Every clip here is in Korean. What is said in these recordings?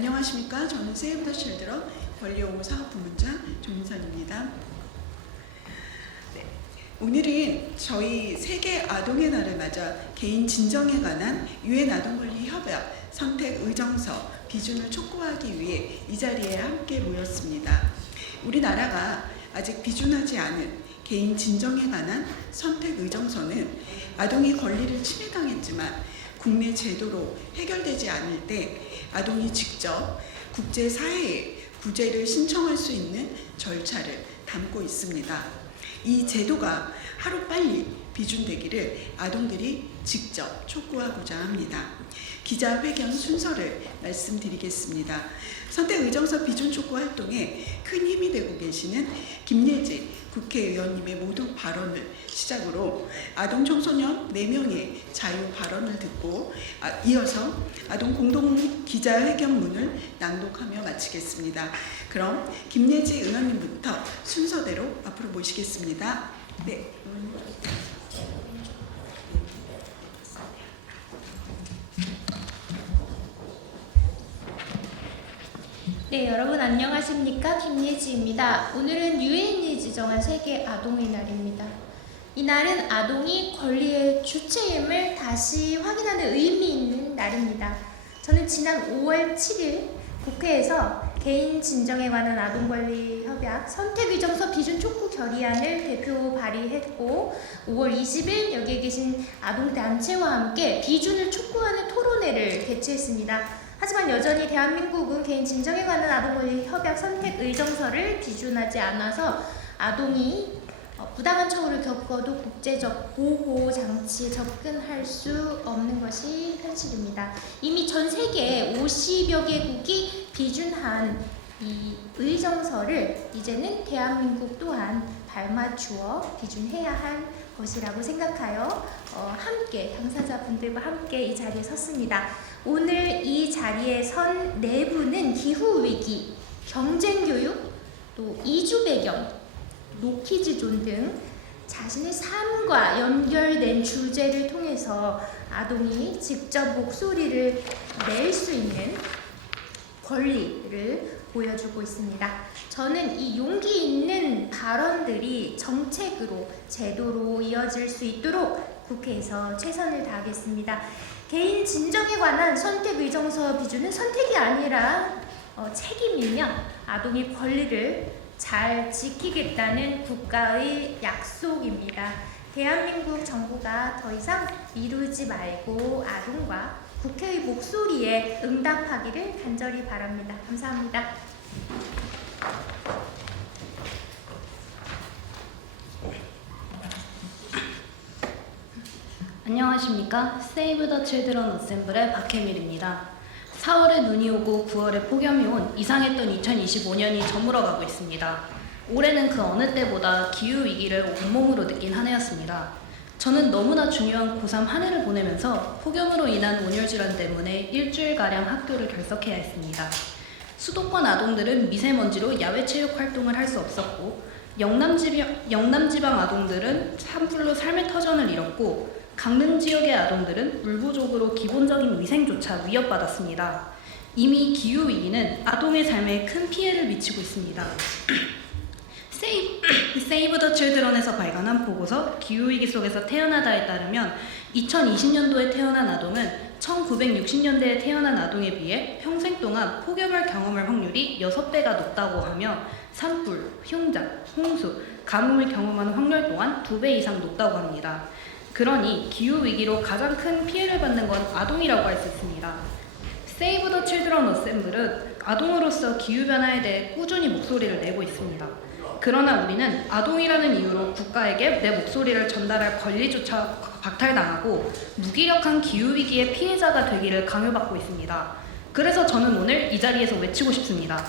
안녕하십니까. 저는 세이브 더 칠드런 권리옹호 사업부문장 조민선입니다. 오늘은 저희 세계 아동의 날을 맞아 개인 진정에 관한 유엔 아동권리 협약 선택 의정서 비준을 촉구하기 위해 이 자리에 함께 모였습니다. 우리나라가 아직 비준하지 않은 개인 진정에 관한 선택 의정서는 아동이 권리를 침해당했지만 국내 제도로 해결되지 않을 때 아동이 직접 국제사회에 구제를 신청할 수 있는 절차를 담고 있습니다. 이 제도가 하루빨리 비준되기를 아동들이 직접 촉구하고자 합니다. 기자회견 순서를 말씀드리겠습니다. 선택의정서 비준 촉구 활동에 큰 힘이 되고 계시는 김예지 국회의원님의 모든 발언을 시작으로 아동 청소년 4명의 자유 발언을 듣고 이어서 아동 공동 기자회견문을 낭독하며 마치겠습니다. 그럼 김예지 의원님부터 순서대로 앞으로 모시겠습니다. 네. 네, 여러분 안녕하십니까? 김예지입니다. 오늘은 유엔이 지정한 세계 아동의 날입니다. 이 날은 아동이 권리의 주체임을 다시 확인하는 의미 있는 날입니다. 저는 지난 5월 7일 국회에서 개인 진정에 관한 아동권리 협약 선택의정서 비준 촉구 결의안을 대표 발의했고 5월 20일 여기에 계신 아동단체와 함께 비준을 촉구하는 토론회를 개최했습니다. 하지만 여전히 대한민국은 개인 진정에 관한 아동권리 협약 선택 의정서를 비준하지 않아서 아동이 부당한 처우를 겪어도 국제적 보호 장치에 접근할 수 없는 것이 현실입니다. 이미 전 세계 50여 개국이 비준한 이 의정서를 이제는 대한민국 또한 발맞추어 비준해야 할 것이라고 생각하여 함께 당사자분들과 함께 이 자리에 섰습니다. 오늘 이 자리에 선 네 분은 기후위기, 경쟁교육, 또 이주 배경, 노키즈존 등 자신의 삶과 연결된 주제를 통해서 아동이 직접 목소리를 낼 수 있는 권리를 보여주고 있습니다. 저는 이 용기 있는 발언들이 정책으로, 제도로 이어질 수 있도록 국회에서 최선을 다하겠습니다. 개인 진정에 관한 선택의정서 비준은 선택이 아니라 책임이며 아동의 권리를 잘 지키겠다는 국가의 약속입니다. 대한민국 정부가 더 이상 미루지 말고 아동과 국회의 목소리에 응답하기를 간절히 바랍니다. 감사합니다. 안녕하십니까. 세이브 더 칠드런 어셈블의 박혜밀입니다. 4월에 눈이 오고 9월에 폭염이 온 이상했던 2025년이 저물어가고 있습니다. 올해는 그 어느 때보다 기후위기를 온몸으로 느낀 한 해였습니다. 저는 너무나 중요한 고3 한 해를 보내면서 폭염으로 인한 온열질환 때문에 일주일가량 학교를 결석해야 했습니다. 수도권 아동들은 미세먼지로 야외 체육 활동을 할 수 없었고 영남지방 아동들은 산불로 삶의 터전을 잃었고 강릉 지역의 아동들은 물 부족으로 기본적인 위생조차 위협받았습니다. 이미 기후위기는 아동의 삶에 큰 피해를 미치고 있습니다. 세이브 더 칠드런에서 발간한 보고서 기후위기 속에서 태어나다에 따르면 2020년도에 태어난 아동은 1960년대에 태어난 아동에 비해 평생 동안 폭염을 경험할 확률이 6배가 높다고 하며 산불, 흉작, 홍수, 가뭄을 경험하는 확률 또한 2배 이상 높다고 합니다. 그러니 기후위기로 가장 큰 피해를 받는 건 아동이라고 할 수 있습니다. 세이브 더 칠드런 어셈블은 아동으로서 기후변화에 대해 꾸준히 목소리를 내고 있습니다. 그러나 우리는 아동이라는 이유로 국가에게 내 목소리를 전달할 권리조차 박탈당하고 무기력한 기후위기의 피해자가 되기를 강요받고 있습니다. 그래서 저는 오늘 이 자리에서 외치고 싶습니다.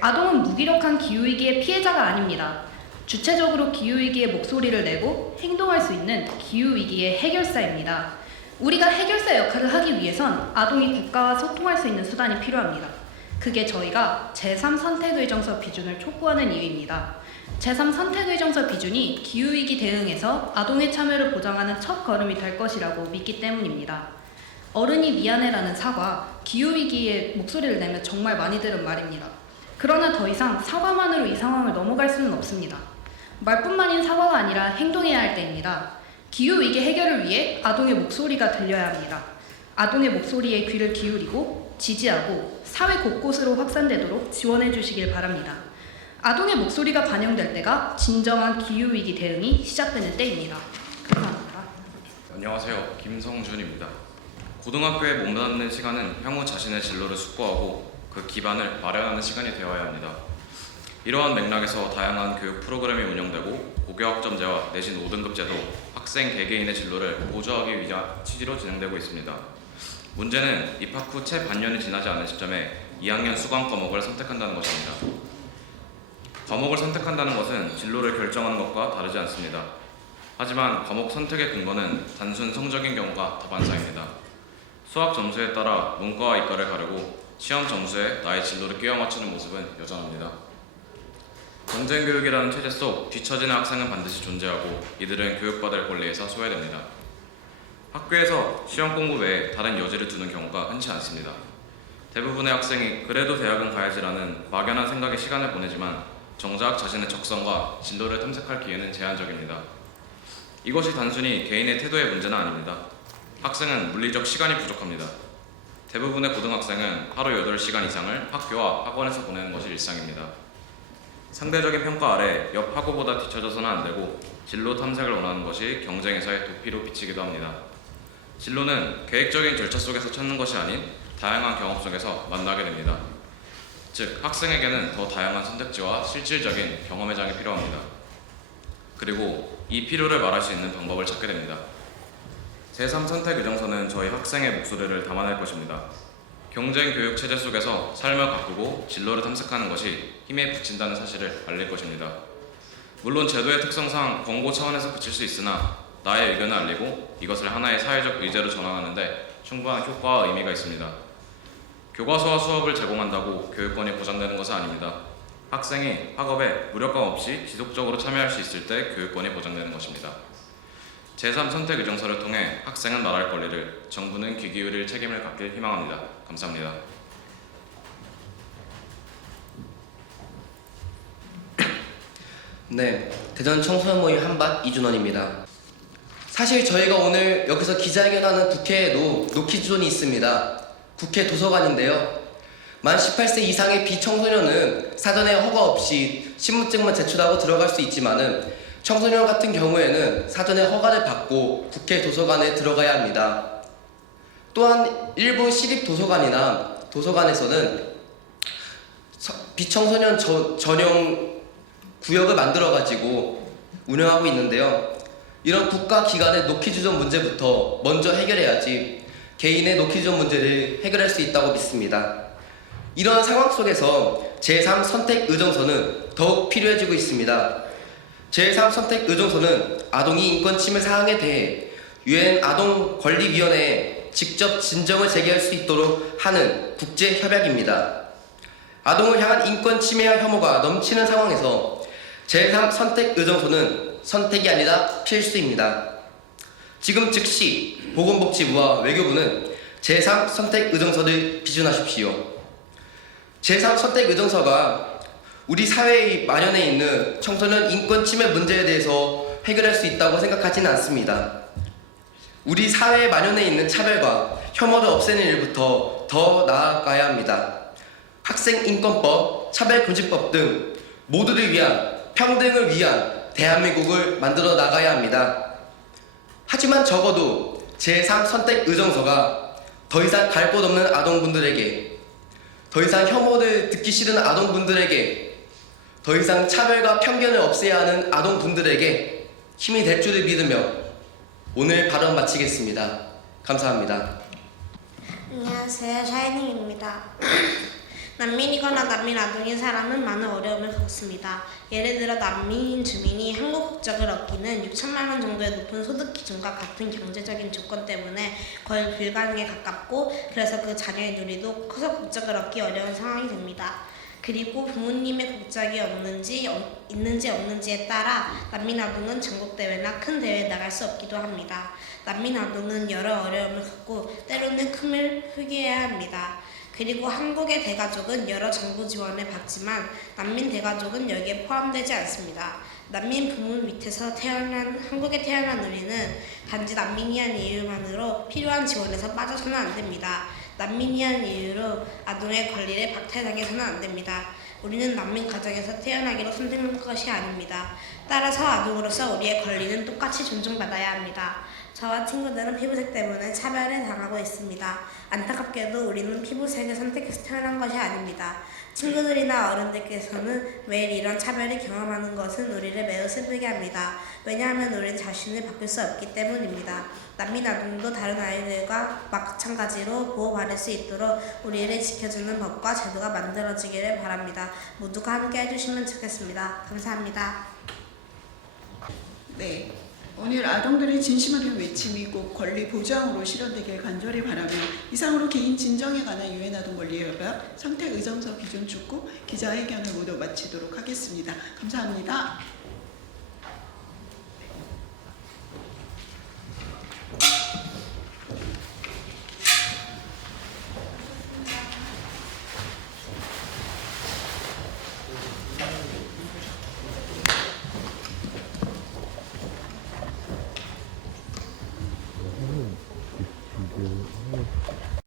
아동은 무기력한 기후위기의 피해자가 아닙니다. 주체적으로 기후위기에 목소리를 내고 행동할 수 있는 기후위기의 해결사입니다. 우리가 해결사 역할을 하기 위해선 아동이 국가와 소통할 수 있는 수단이 필요합니다. 그게 저희가 제3선택의정서 비준을 촉구하는 이유입니다. 제3선택의정서 비준이 기후위기 대응에서 아동의 참여를 보장하는 첫 걸음이 될 것이라고 믿기 때문입니다. 어른이 미안해라는 사과, 기후위기에 목소리를 내며 정말 많이 들은 말입니다. 그러나 더 이상 사과만으로 이 상황을 넘어갈 수는 없습니다. 말뿐만인 사과가 아니라 행동해야 할 때입니다. 기후위기 해결을 위해 아동의 목소리가 들려야 합니다. 아동의 목소리에 귀를 기울이고 지지하고 사회 곳곳으로 확산되도록 지원해 주시길 바랍니다. 아동의 목소리가 반영될 때가 진정한 기후위기 대응이 시작되는 때입니다. 감사합니다. 안녕하세요. 김성준입니다. 고등학교에 몸담는 시간은 향후 자신의 진로를 숙고하고 그 기반을 마련하는 시간이 되어야 합니다. 이러한 맥락에서 다양한 교육 프로그램이 운영되고 고교학점제와 내신 5등급 제도, 학생 개개인의 진로를 보조하기 위한 취지로 진행되고 있습니다. 문제는 입학 후 채 반년이 지나지 않은 시점에 2학년 수강 과목을 선택한다는 것입니다. 과목을 선택한다는 것은 진로를 결정하는 것과 다르지 않습니다. 하지만 과목 선택의 근거는 단순 성적인 경우가 다반사입니다. 수학 점수에 따라 문과와 이과를 가르고 시험 점수에 나의 진로를 끼워 맞추는 모습은 여전합니다. 경쟁교육이라는 체제 속 뒤처지는 학생은 반드시 존재하고 이들은 교육받을 권리에서 소외됩니다. 학교에서 시험 공부 외에 다른 여지를 두는 경우가 흔치 않습니다. 대부분의 학생이 그래도 대학은 가야지라는 막연한 생각에 시간을 보내지만 정작 자신의 적성과 진로를 탐색할 기회는 제한적입니다. 이것이 단순히 개인의 태도의 문제는 아닙니다. 학생은 물리적 시간이 부족합니다. 대부분의 고등학생은 하루 8시간 이상을 학교와 학원에서 보내는 것이 일상입니다. 상대적인 평가 아래 옆 학우보다 뒤처져서는 안 되고 진로 탐색을 원하는 것이 경쟁에서의 도피로 비치기도 합니다. 진로는 계획적인 절차 속에서 찾는 것이 아닌 다양한 경험 속에서 만나게 됩니다. 즉, 학생에게는 더 다양한 선택지와 실질적인 경험의 장이 필요합니다. 그리고 이 필요를 말할 수 있는 방법을 찾게 됩니다. 제3선택의정서는 저희 학생의 목소리를 담아낼 것입니다. 경쟁 교육 체제 속에서 삶을 가꾸고 진로를 탐색하는 것이 힘에 부친다는 사실을 알릴 것입니다. 물론 제도의 특성상 권고 차원에서 그칠 수 있으나 나의 의견을 알리고 이것을 하나의 사회적 의제로 전환하는 데 충분한 효과와 의미가 있습니다. 교과서와 수업을 제공한다고 교육권이 보장되는 것은 아닙니다. 학생이 학업에 무력감 없이 지속적으로 참여할 수 있을 때 교육권이 보장되는 것입니다. 제3선택의정서를 통해 학생은 말할 권리를, 정부는 귀 기울일 책임을 갖길 희망합니다. 감사합니다. 네, 대전 청소년 모임 한밭 이준원입니다. 사실 저희가 오늘 여기서 기자회견하는 국회에도 노키존이 있습니다. 국회 도서관인데요. 만 18세 이상의 비청소년은 사전에 허가 없이 신분증만 제출하고 들어갈 수 있지만은 청소년 같은 경우에는 사전에 허가를 받고 국회 도서관에 들어가야 합니다. 또한 일부 시립 도서관이나 도서관에서는 비청소년 전용 구역을 만들어가지고 운영하고 있는데요. 이런 국가기관의 노키주전 문제부터 먼저 해결해야지 개인의 노키주전 문제를 해결할 수 있다고 믿습니다. 이런 상황 속에서 제3선택의정서는 더욱 필요해지고 있습니다. 제3선택의정서는 아동이 인권 침해 사항에 대해 UN 아동권리위원회에 직접 진정을 제기할 수 있도록 하는 국제협약입니다. 아동을 향한 인권 침해와 혐오가 넘치는 상황에서 제3선택의정서는 선택이 아니라 필수입니다. 지금 즉시 보건복지부와 외교부는 제3선택의정서를 비준하십시오. 제3선택의정서가 우리 사회에 만연해 있는 청소년 인권 침해 문제에 대해서 해결할 수 있다고 생각하지는 않습니다. 우리 사회에 만연해 있는 차별과 혐오를 없애는 일부터 더 나아가야 합니다. 학생인권법, 차별금지법 등 모두를 위한 평등을 위한 대한민국을 만들어 나가야 합니다. 하지만 적어도 제3선택의정서가 더 이상 갈 곳 없는 아동분들에게, 더 이상 혐오를 듣기 싫은 아동분들에게, 더 이상 차별과 편견을 없애야 하는 아동분들에게 힘이 될 줄을 믿으며 오늘 발언 마치겠습니다. 감사합니다. 안녕하세요. 샤이닝입니다. 난민이거나 난민 아동인 사람은 많은 어려움을 겪습니다. 예를 들어 난민 주민이 한국 국적을 얻기는 6천만 원 정도의 높은 소득 기준과 같은 경제적인 조건 때문에 거의 불가능에 가깝고, 그래서 그 자녀의 누리도 커서 국적을 얻기 어려운 상황이 됩니다. 그리고 부모님의 국적이 있는지 없는지에 따라 난민아동은 전국대회나 큰 대회에 나갈 수 없기도 합니다. 난민아동은 여러 어려움을 겪고 때로는 큼을 회개해야 합니다. 그리고 한국의 대가족은 여러 정부 지원을 받지만 난민 대가족은 여기에 포함되지 않습니다. 난민 부모 밑에서 한국에 태어난 우리는 단지 난민이란 이유만으로 필요한 지원에서 빠져서는 안 됩니다. 난민이란 이유로 아동의 권리를 박탈당해서는 안 됩니다. 우리는 난민 가정에서 태어나기로 선택한 것이 아닙니다. 따라서 아동으로서 우리의 권리는 똑같이 존중받아야 합니다. 저와 친구들은 피부색 때문에 차별을 당하고 있습니다. 안타깝게도 우리는 피부색을 선택해서 태어난 것이 아닙니다. 친구들이나 어른들께서는 매일 이런 차별을 경험하는 것은 우리를 매우 슬프게 합니다. 왜냐하면 우리는 자신을 바꿀 수 없기 때문입니다. 난민 아동도 다른 아이들과 마찬가지로 보호받을 수 있도록 우리를 지켜주는 법과 제도가 만들어지기를 바랍니다. 모두가 함께 해주시면 좋겠습니다. 감사합니다. 네. 오늘 아동들의 진심을 위한 외침이 꼭 권리 보장으로 실현되길 간절히 바라며 이상으로 개인 진정에 관한 유엔 아동 권리 협약 선택 의정서 비준 촉구 기자회견을 모두 마치도록 하겠습니다. 감사합니다.